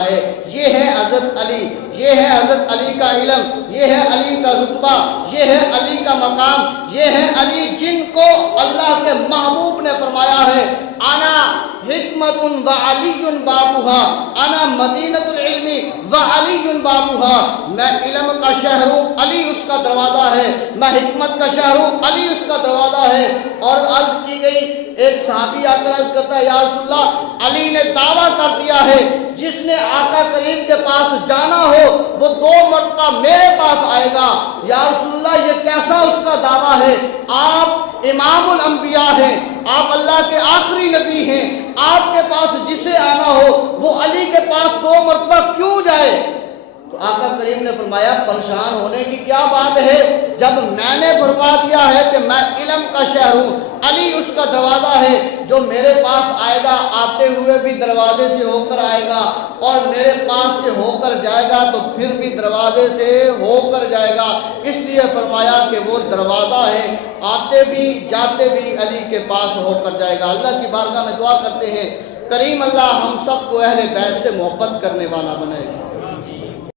یہ ہے حضرت علی، یہ ہے حضرت علی کا علم، یہ ہے علی کا رتبہ، یہ ہے علی کا مقام، یہ ہے علی جن کو اللہ کے محبوب نے فرمایا ہے انا حکمت و علی بابوہا، انا مدینۃ العلم و علی بابوہا، میں علم کا شہر ہوں، علی اس کا دروازہ ہے، میں حکمت کا شہر ہوں، علی اس کا دروازہ ہے۔ اور عرض کی گئی، ایک صحابی آ کر عرض کرتا ہے یا رسول اللہ علی نے دعویٰ کر دیا ہے جس نے آقا کریم کے پاس جانا ہو وہ 2 مرتبہ میرے پاس آئے گا۔ یا رسول اللہ یہ کیسا اس کا دعویٰ ہے؟ آپ امام الانبیاء ہیں، آپ اللہ کے آخری نبی ہیں، آپ کے پاس جسے آنا ہو وہ علی کے پاس 2 مرتبہ کیوں جائے؟ تو آقا کریم نے فرمایا پریشان ہونے کی کیا بات ہے، جب میں نے فرما دیا ہے کہ میں علم کا شہر ہوں، علی اس کا دروازہ ہے، جو میرے پاس آئے گا آتے ہوئے بھی دروازے سے ہو کر آئے گا اور میرے پاس سے ہو کر جائے گا تو پھر بھی دروازے سے ہو کر جائے گا، اس لیے فرمایا کہ وہ دروازہ ہے، آتے بھی جاتے بھی علی کے پاس ہو کر جائے گا۔ اللہ کی بارگاہ میں دعا کرتے ہیں کریم اللہ ہم سب کو اہل بیت سے محبت کرنے والا بنائے گا۔